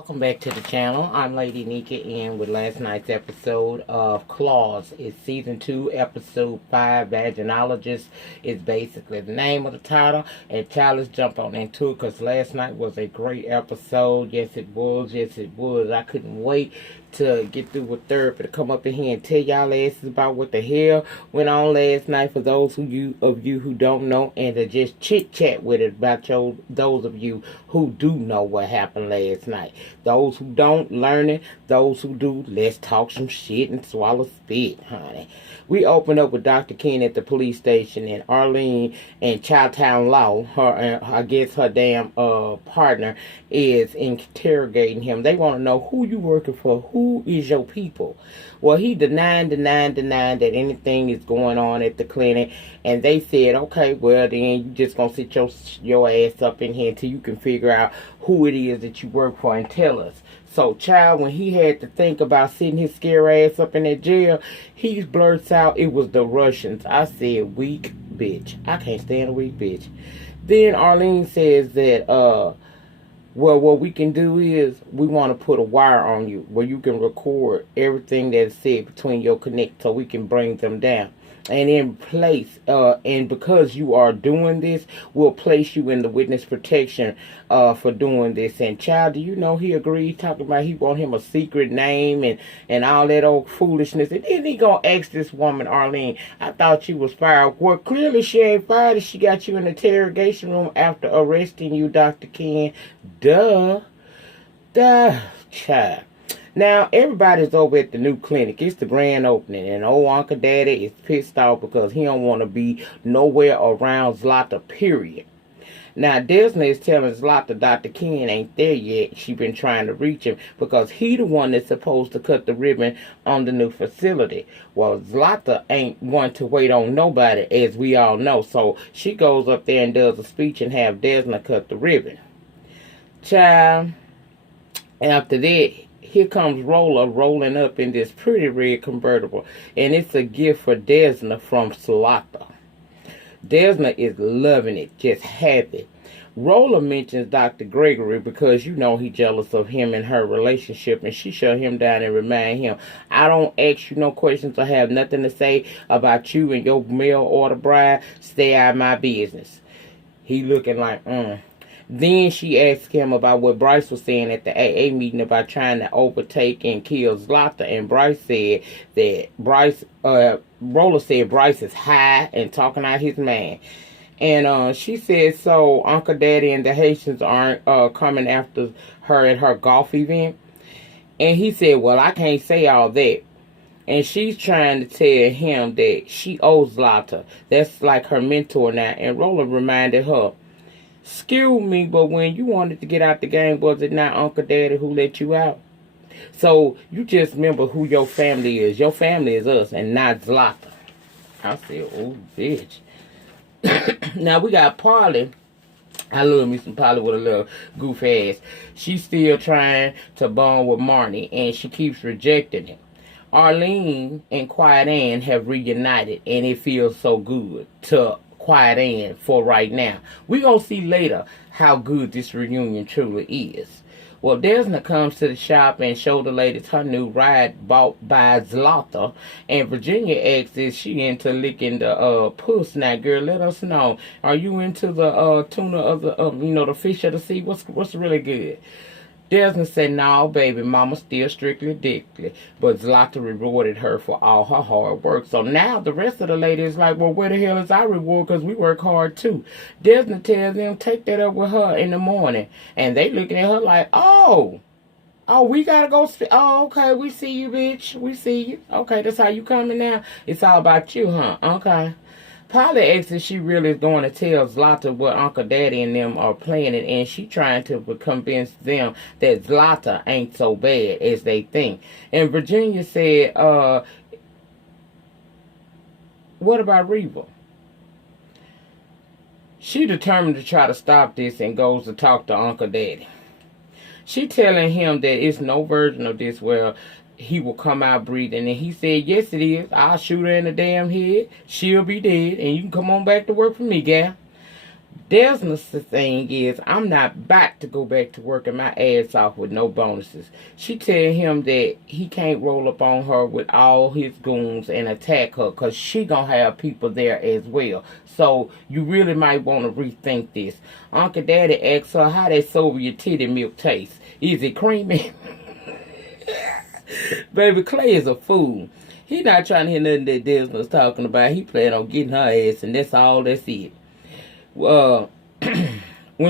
Welcome back to the channel. I'm Lady Nika, and with last night's episode of Claws. It's season 2, episode 5, Vaginologist is basically the name of the title. And child, let's jump on into it because last night was a great episode. Yes, it was. Yes, it was. I couldn't wait to get through with therapy to come up in here and tell y'all asses about what the hell went on last night for those of you who don't know, and to just chit chat with it about those of you who do know what happened last night. Those who don't, learn it. Those who do, let's talk some shit and swallow spit, honey. We opened up with Dr. Ken at the police station, and Arlene and Chowtown Law, I guess her damn partner, is interrogating him. They want to know who you working for, who is your people. Well, he denied that anything is going on at the clinic, and they said, okay, well then you just gonna sit your ass up in here until you can figure out who it is that you work for and tell us. So, child, when he had to think about sitting his scare ass up in that jail, he blurts out, it was the Russians. I said, weak bitch. I can't stand a weak bitch. Then Arlene says that, well, what we can do is we want to put a wire on you where you can record everything that's said between your connect so we can bring them down. And in place, and because you are doing this, we'll place you in the witness protection for doing this. And child, do you know he agreed, talking about he want him a secret name and all that old foolishness. And then he gonna ask this woman, Arlene, I thought she was fired. Well, clearly she ain't fired if she got you in the interrogation room after arresting you, Dr. Ken. Duh, child. Now, everybody's over at the new clinic. It's the grand opening, and old Uncle Daddy is pissed off because he don't want to be nowhere around Zlata, period. Now, Desna is telling Zlata Dr. Ken ain't there yet. She been trying to reach him because he the one that's supposed to cut the ribbon on the new facility. Well, Zlata ain't one to wait on nobody, as we all know. So she goes up there and does a speech and have Desna cut the ribbon. Child, after that, here comes Roller rolling up in this pretty red convertible. And it's a gift for Desna from Zlata. Desna is loving it, just happy. Roller mentions Dr. Gregory because you know he jealous of him and her relationship. And she shut him down and remind him, I don't ask you no questions or have nothing to say about you and your mail order bride. Stay out of my business. He looking like, Then she asked him about what Bryce was saying at the AA meeting about trying to overtake and kill Zlata. And Bryce said that Roller said Bryce is high and talking out his man. And she said, so Uncle Daddy and the Haitians aren't coming after her at her golf event. And he said, well, I can't say all that. And she's trying to tell him that she owes Zlata. That's like her mentor now. And Roller reminded her, excuse me, but when you wanted to get out the game, was it not Uncle Daddy who let you out? So you just remember who your family is. Your family is us and not Zlata. I said, oh, bitch. Now we got Polly. I love me some Polly with a little goof ass. She's still trying to bond with Marnie, and she keeps rejecting him. Arlene and Quiet Ann have reunited, and it feels so good to Quiet Ann for right now. We're going to see later how good this reunion truly is. Well, Desna comes to the shop and shows the ladies her new ride bought by Zlata. And Virginia asks, is she into licking the puss? Now, girl, let us know. Are you into the tuna of the, the fish of the sea? What's really good? Desna said, no, baby, mama still strictly dickly. But Zlata rewarded her for all her hard work. So now the rest of the ladies like, well, where the hell is our reward? Because we work hard too. Desna tells them, take that up with her in the morning. And they looking at her like, oh, we got to go. Oh, okay, we see you, bitch. We see you. Okay, that's how you coming now? It's all about you, huh? Okay. Polly asks if she really is going to tell Zlata what Uncle Daddy and them are planning, and she trying to convince them that Zlata ain't so bad as they think. And Virginia said, what about Reva? She determined to try to stop this and goes to talk to Uncle Daddy. She telling him that it's no version of this where he will come out breathing. And he said, yes, it is. I'll shoot her in the damn head. She'll be dead. And you can come on back to work for me, gal. Desna's thing is, I'm not about to go back to working my ass off with no bonuses. She tell him that he can't roll up on her with all his goons and attack her, because she gonna have people there as well. So you really might want to rethink this. Uncle Daddy asks her how that Soviet titty milk tastes. Is it creamy? Baby, Clay is a fool. He not trying to hear nothing that Desna's talking about. He plan on getting her ass, and that's all. That's it. When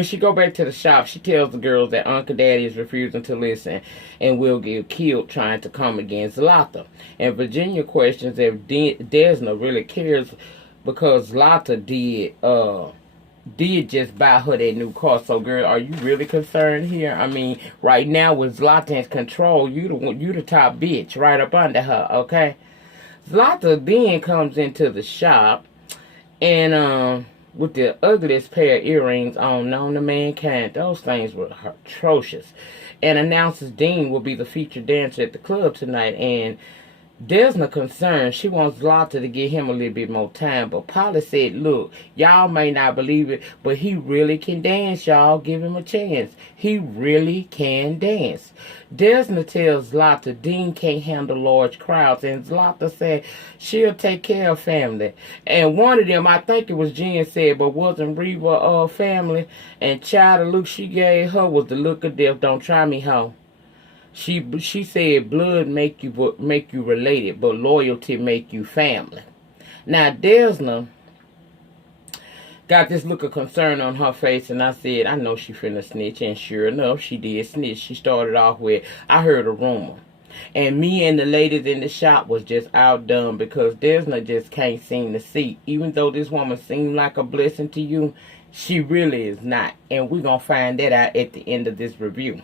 she go back to the shop, she tells the girls that Uncle Daddy is refusing to listen and will get killed trying to come against Lotta. And Virginia questions if Desna really cares, because Lotta did just buy her that new car. So, girl, are you really concerned here? I mean, right now with Zlatan's control, you the top bitch right up under her, okay? Zlata then comes into the shop and with the ugliest pair of earrings on known to mankind. Those things were atrocious. And announces Dean will be the featured dancer at the club tonight. And Desna concerned. She wants Zlata to give him a little bit more time. But Polly said, look, y'all may not believe it, but he really can dance, y'all. Give him a chance. He really can dance. Desna tells Zlata Dean can't handle large crowds. And Zlata said she'll take care of family. And one of them, I think it was Jen, said, but wasn't Reva family? And child, the look she gave her was the look of death. Don't try me, hoe. She said blood make you related, but loyalty make you family. Now Desna got this look of concern on her face, and I said, I know she finna snitch, and sure enough, she did snitch. She started off with, I heard a rumor. And me and the ladies in the shop was just outdone because Desna just can't seem to see. Even though this woman seemed like a blessing to you, she really is not. And we're gonna find that out at the end of this review.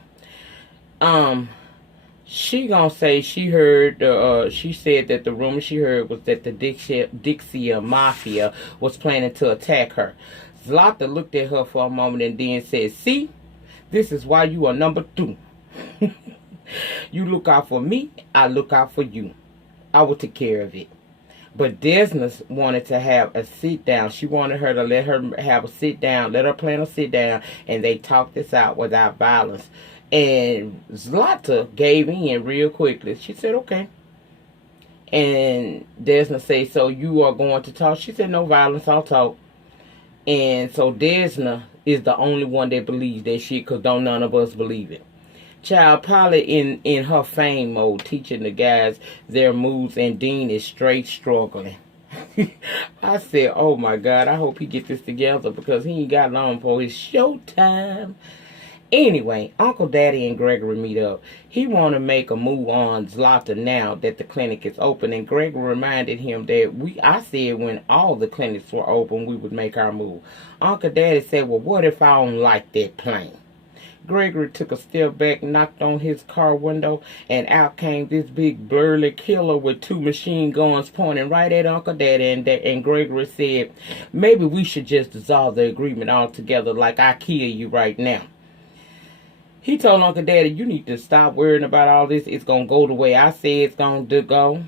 She gonna say she heard, she said that the rumor she heard was that the Dixie Mafia was planning to attack her. Zlata looked at her for a moment and then said, see, this is why you are number 2. You look out for me, I look out for you. I will take care of it. But Desna wanted to have a sit down. She wanted her to let her have a sit down, let her plan a sit down, and they talked this out without violence. And Zlata gave in real quickly. She said, okay. And Desna said, so you are going to talk? She said, no violence, I'll talk. And so Desna is the only one that believes that shit, because don't none of us believe it. Child, Polly in her fame mode, teaching the guys their moves, and Dean is straight struggling. I said, oh my God, I hope he get this together, because he ain't got long for his showtime. Anyway, Uncle Daddy and Gregory meet up. He want to make a move on Zlata now that the clinic is open, and Gregory reminded him that I said when all the clinics were open, we would make our move. Uncle Daddy said, well, what if I don't like that plan? Gregory took a step back, knocked on his car window, and out came this big burly killer with 2 machine guns pointing right at Uncle Daddy. And Gregory said, maybe we should just dissolve the agreement altogether, like I kill you right now. He told Uncle Daddy, you need to stop worrying about all this. It's going to go the way I say it's going to go.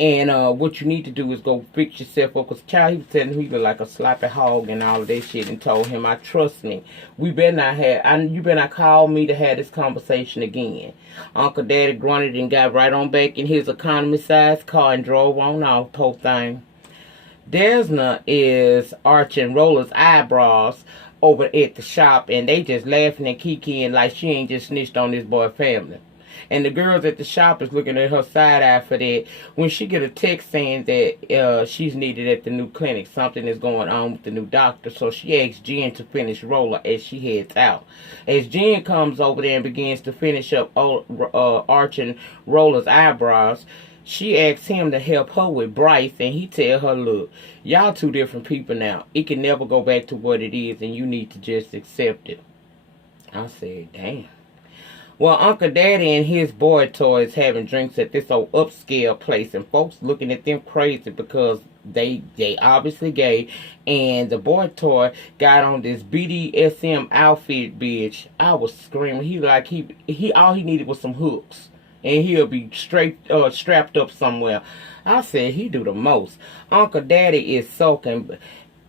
And what you need to do is go fix yourself up. Because child, he was telling him he looked like a sloppy hog and all of that shit. And told him, I trust me. You better not call me to have this conversation again. Uncle Daddy grunted and got right on back in his economy-sized car and drove on off, poor thing. Desna is arching Roller's eyebrows over at the shop, and they just laughing and kikiing like she ain't just snitched on this boy family. And the girls at the shop is looking at her side eye for that when she get a text saying that she's needed at the new clinic. Something is going on with the new doctor. So she asks Jen to finish Roller as she heads out. As Jen comes over there and begins to finish up arching Roller's eyebrows, she asks him to help her with Bryce, and he tell her, look, y'all 2 different people now. It can never go back to what it is, and you need to just accept it. I said, damn. Well, Uncle Daddy and his boy toys having drinks at this old upscale place, and folks looking at them crazy because they obviously gay, and the boy toy got on this BDSM outfit, bitch. I was screaming. He all he needed was some hooks, and he'll be strapped up somewhere. I said, he do the most. Uncle Daddy is sulking,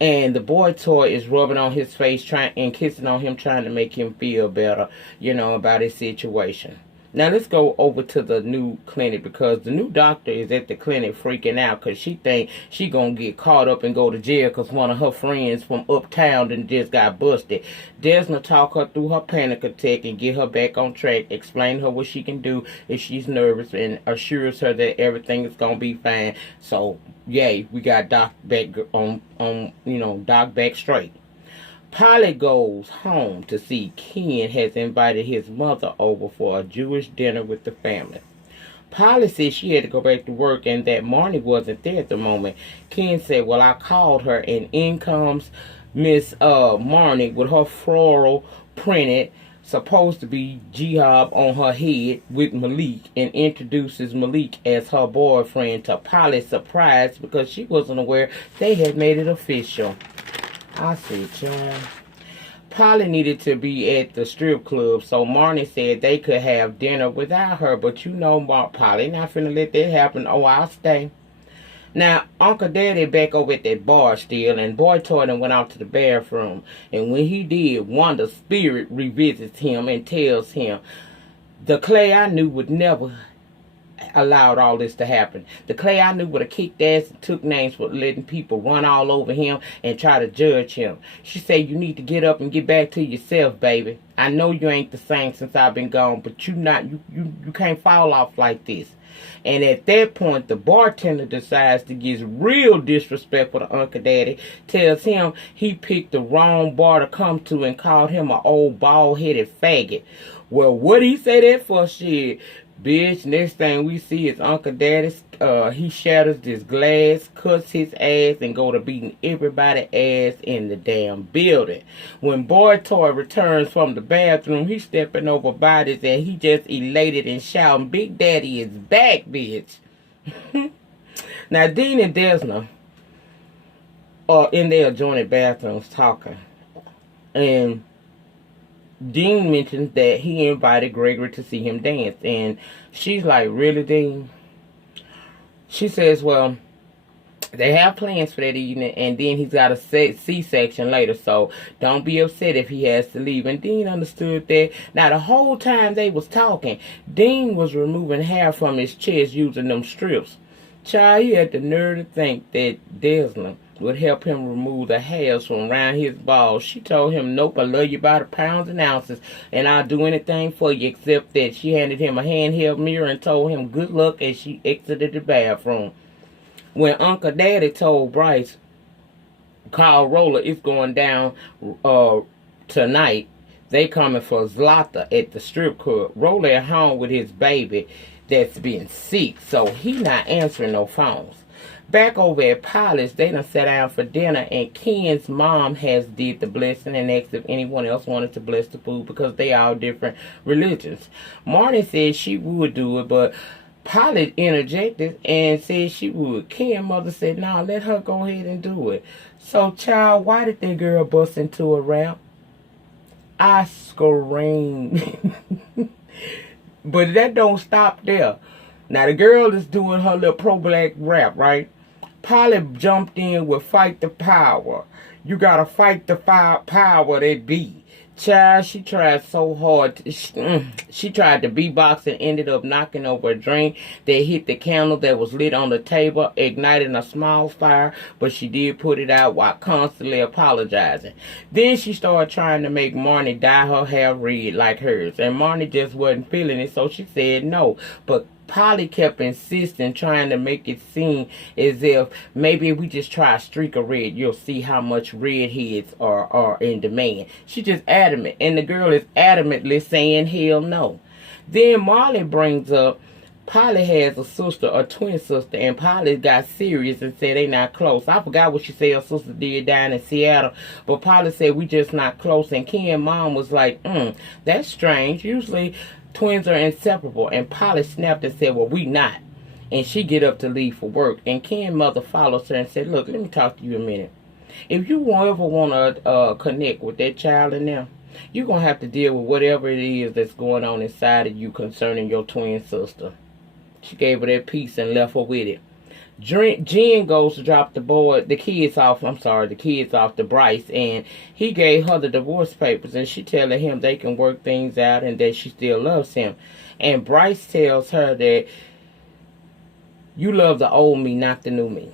And the boy toy is rubbing on his face and kissing on him, trying to make him feel better, about his situation. Now let's go over to the new clinic, because the new doctor is at the clinic freaking out because she think she gonna get caught up and go to jail because one of her friends from uptown and just got busted. Desna talk her through her panic attack and get her back on track, explain her what she can do if she's nervous, and assures her that everything is gonna be fine. So yay, we got Doc back on Doc back straight. Polly goes home to see Ken has invited his mother over for a Jewish dinner with the family. Polly said she had to go back to work and that Marnie wasn't there at the moment. Ken said, well, I called her, and in comes Miss Marnie with her floral printed, supposed to be jihad on her head, with Malik, and introduces Malik as her boyfriend, to Polly's surprise because she wasn't aware they had made it official. I said, child. Polly needed to be at the strip club, so Marnie said they could have dinner without her. But Polly not finna let that happen. Oh, I'll stay. Now, Uncle Daddy back over at that bar still, and Boy Toy went out to the bathroom. And when he did, Wanda's spirit revisits him and tells him, the Clay I knew would never allowed all this to happen. The Clay I knew would have kicked ass and took names for letting people run all over him and try to judge him. She said, you need to get up and get back to yourself, baby. I know you ain't the same since I've been gone, but you can't fall off like this. And at that point, the bartender decides to get real disrespectful to Uncle Daddy, tells him he picked the wrong bar to come to and called him an old bald-headed faggot. Well, what he say that for? Shit, bitch, next thing we see is Uncle Daddy, he shatters this glass, cuts his ass, and go to beating everybody's ass in the damn building. When Boy Toy returns from the bathroom, he's stepping over bodies, and he just elated and shouting, Big Daddy is back, bitch. Now, Dean and Desna are in their adjoining bathrooms talking, and Dean mentions that he invited Gregory to see him dance. And she's like, really, Dean? She says, well, they have plans for that evening, and then he's got a C-section later, so don't be upset if he has to leave. And Dean understood that. Now, the whole time they was talking, Dean was removing hair from his chest using them strips. Child, he had the nerve to think that Desna would help him remove the hairs from around his balls. She told him, nope, I love you by the pounds and ounces, and I'll do anything for you, except that she handed him a handheld mirror and told him good luck as she exited the bathroom. When Uncle Daddy told Bryce, call Roller, it's going down tonight, they coming for Zlata at the strip club. Roller at home with his baby that's been sick, so he not answering no phones. Back over at Polly's, they done sat down for dinner, and Ken's mom has did the blessing and asked if anyone else wanted to bless the food because they all different religions. Marnie said she would do it, but Polly interjected and said she would. Ken's mother said, nah, let her go ahead and do it. So, child, why did that girl bust into a rap? I screamed. But that don't stop there. Now, the girl is doing her little pro-black rap, right? Polly jumped in with Fight the Power. You gotta fight the power that be. Child, she tried so hard. She tried to beatbox and ended up knocking over a drink that hit the candle that was lit on the table, igniting a small fire, but she did put it out while constantly apologizing. Then she started trying to make Marnie dye her hair red like hers, and Marnie just wasn't feeling it, so she said no. But Polly kept insisting, trying to make it seem as if maybe if we just try a streak of red, you'll see how much redheads are in demand. She just adamant, and the girl is adamantly saying hell no. Then Molly brings up Polly has a sister, a twin sister, and Polly got serious and said they not close. I forgot what she said her sister did down in Seattle, but Polly said we just not close, and Ken's mom was like, that's strange. Usually twins are inseparable. And Polly snapped and said, well, we not. And she get up to leave for work. And Ken's mother follows her and said, look, let me talk to you a minute. If you ever want to connect with that child in there, you're going to have to deal with whatever it is that's going on inside of you concerning your twin sister. She gave her that piece and left her with it. Jen goes to drop the kids off to Bryce, and he gave her the divorce papers, and she telling him they can work things out and that she still loves him. And Bryce tells her that you love the old me, not the new me.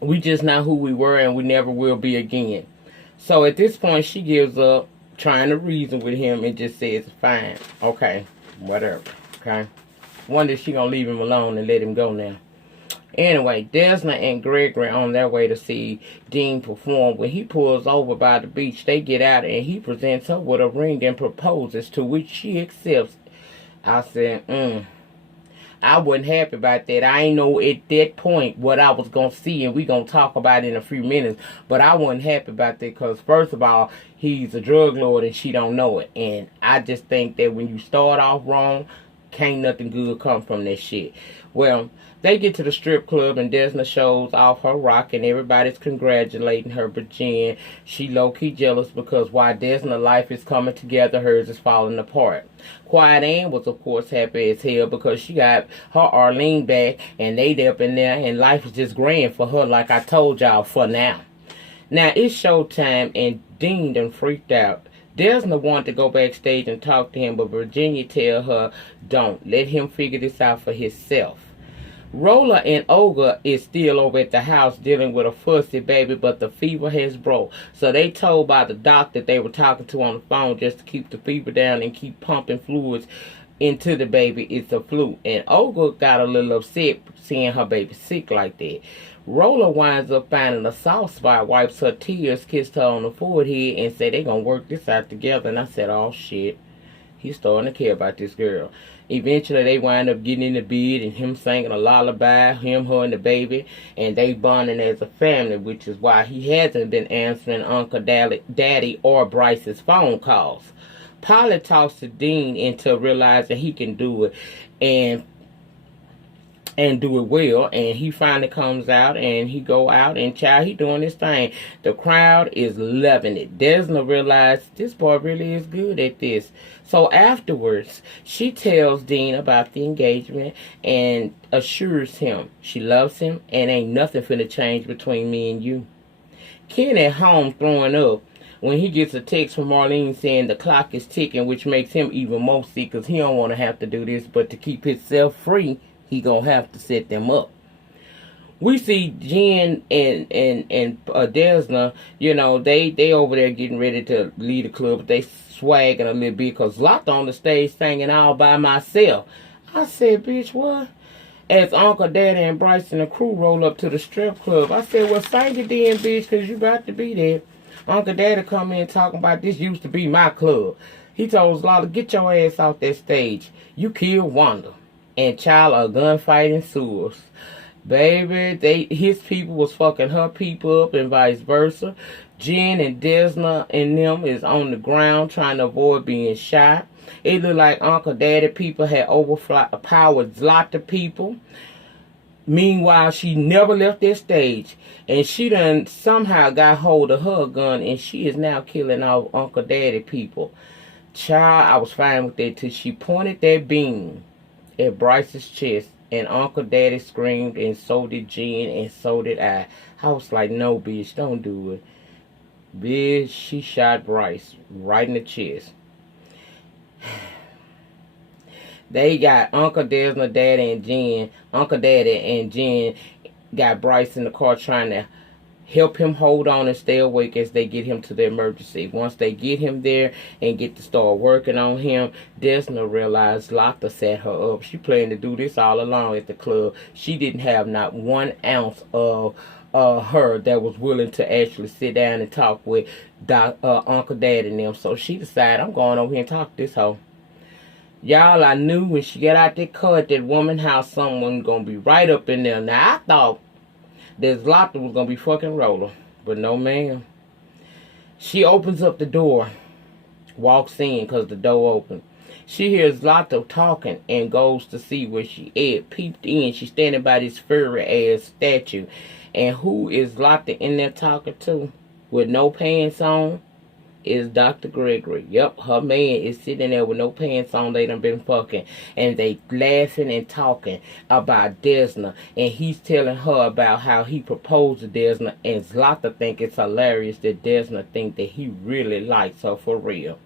We just not who we were, and we never will be again. So at this point, she gives up trying to reason with him and just says, fine, okay, whatever, okay. Wonder if she gonna leave him alone and let him go now. Anyway, Desna and Gregory on their way to see Dean perform. When he pulls over by the beach, they get out and he presents her with a ring and proposes, to which she accepts. I said, I wasn't happy about that. I ain't know at that point what I was going to see, and we going to talk about it in a few minutes. But I wasn't happy about that because, first of all, he's a drug lord and she don't know it. And I just think that when you start off wrong, can't nothing good come from that shit. Well, they get to the strip club and Desna shows off her rock and everybody's congratulating her. But Jen, she low-key jealous because while Desna's life is coming together, hers is falling apart. Quiet Ann was, of course, happy as hell because she got her Arlene back and they up in there and life is just grand for her, like I told y'all, for now. Now, it's showtime and Dean done freaked out. Desna wanted to go backstage and talk to him, but Virginia tell her, don't. Let him figure this out for himself. Rolla and Olga is still over at the house dealing with a fussy baby, but the fever has broke. So they told by the doctor they were talking to on the phone just to keep the fever down and keep pumping fluids into the baby. It's a flu. And Olga got a little upset seeing her baby sick like that. Rolla winds up finding a soft spot, wipes her tears, kissed her on the forehead, and said they gonna work this out together. And I said, oh shit, he's starting to care about this girl. Eventually, they wind up getting in the bed and him singing a lullaby, him, her, and the baby, and they bonding as a family, which is why he hasn't been answering Uncle Daddy or Bryce's phone calls. Polly talks to Dean into realizing he can do it and do it well, and he finally comes out and he go out and child, he doing his thing. The crowd is loving it. Desna realized this boy really is good at this. So afterwards, she tells Dean about the engagement and assures him she loves him and ain't nothing finna change between me and you. Ken at home throwing up when he gets a text from Marlene saying the clock is ticking, which makes him even more sick because he don't want to have to do this, but to keep himself free, he gonna have to set them up. We see Jen and Desna, you know, they over there getting ready to leave the club, but they swagging a little bit because Lotta on the stage singing all by myself. I said, bitch, what? As Uncle Daddy and Bryce and the crew roll up to the strip club, I said, well, sing it then, bitch, because you about to be there. Uncle Daddy come in talking about this used to be my club. He told Lotta, get your ass off that stage. You killed Wanda. And child, a gunfight ensues. Baby, his people was fucking her people up and vice versa. Jen and Desna and them is on the ground trying to avoid being shot. It looked like Uncle Daddy people had overpowered Lotta people. Meanwhile, she never left that stage. And she done somehow got hold of her gun and she is now killing off Uncle Daddy people. Child, I was fine with that till she pointed that beam at Bryce's chest, and Uncle Daddy screamed, and so did Jen, and so did I. I was like, no, bitch, don't do it. Bitch, she shot Bryce right in the chest. They got Uncle Desna, Daddy, and Jen. Uncle Daddy and Jen got Bryce in the car trying to help him hold on and stay awake as they get him to the emergency. Once they get him there and get to start working on him, Desna realized Lotta set her up. She planned to do this all along at the club. She didn't have not 1 ounce of her that was willing to actually sit down and talk with Uncle Dad and them. So she decided, I'm going over here and talk to this hoe. Y'all, I knew when she got out that car at that woman's house, someone gonna be right up in there. Now, I thought that Lotta was going to be fucking Roller. But no, ma'am. She opens up the door. Walks in because the door open. She hears Lotta talking and goes to see where she at. Peeped in. She's standing by this furry ass statue. And who is Lotta in there talking to? With no pants on? is Dr. Gregory. Yep, her man is sitting there with no pants on. They done been fucking. And they laughing and talking about Desna. And he's telling her about how he proposed to Desna. And Zlata think it's hilarious that Desna think that he really likes her for real.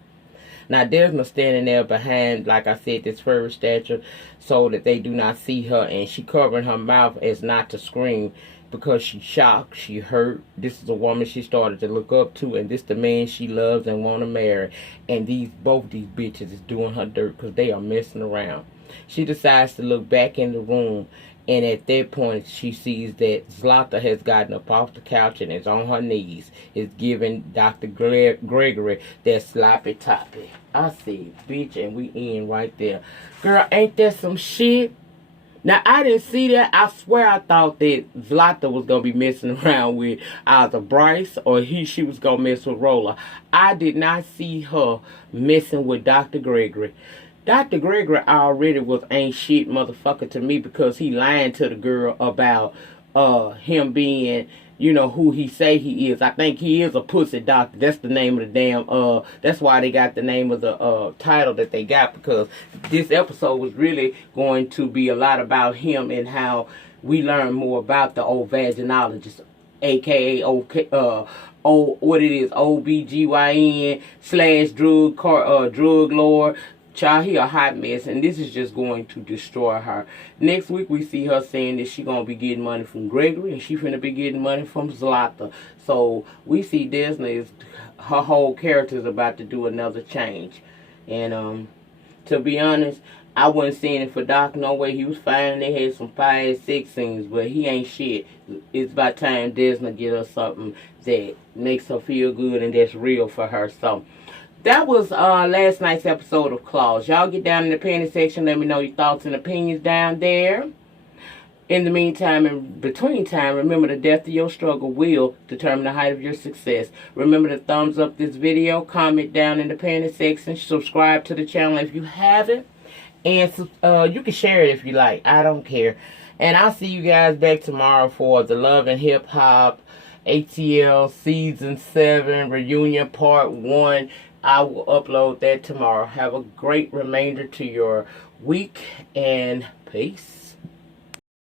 Now, Desna standing there behind, like I said, this furry statue so that they do not see her. And she covering her mouth as not to scream because she's shocked, she hurt. This is a woman she started to look up to, and this the man she loves and want to marry. And both these bitches is doing her dirt because they are messing around. She decides to look back in the room, and at that point she sees that Zlata has gotten up off the couch and is on her knees. Is giving Dr. Gregory that sloppy toppy. I said, bitch, and we in right there. Girl, ain't that some shit? Now, I didn't see that. I swear I thought that Zlata was going to be messing around with either Bryce or she was going to mess with Rolla. I did not see her messing with Dr. Gregory. Dr. Gregory already was ain't shit motherfucker to me because he lying to the girl about him being, you know, who he say he is. I think he is a pussy doctor. That's the name of the damn, that's why they got the name of the title that they got, because this episode was really going to be a lot about him and how we learn more about the old vaginologist, aka what it is, OBGYN / drug lord. Child, he a hot mess, and this is just going to destroy her. Next week, we see her saying that she going to be getting money from Gregory, and she finna be getting money from Zlata. So, we see Desna her whole character is about to do another change. And, to be honest, I wasn't seeing it for Doc no way. He was fine. They had some fire sex scenes, but he ain't shit. It's about time Desna get her something that makes her feel good and that's real for her. So, that was last night's episode of Claws. Y'all get down in the opinion section. Let me know your thoughts and opinions down there. In the meantime, in between time, remember the depth of your struggle will determine the height of your success. Remember to thumbs up this video, comment down in the opinion section, subscribe to the channel if you haven't, and you can share it if you like. I don't care. And I'll see you guys back tomorrow for the Love and Hip Hop ATL Season 7 Reunion Part 1. I will upload that tomorrow. Have a great remainder to your week, and peace.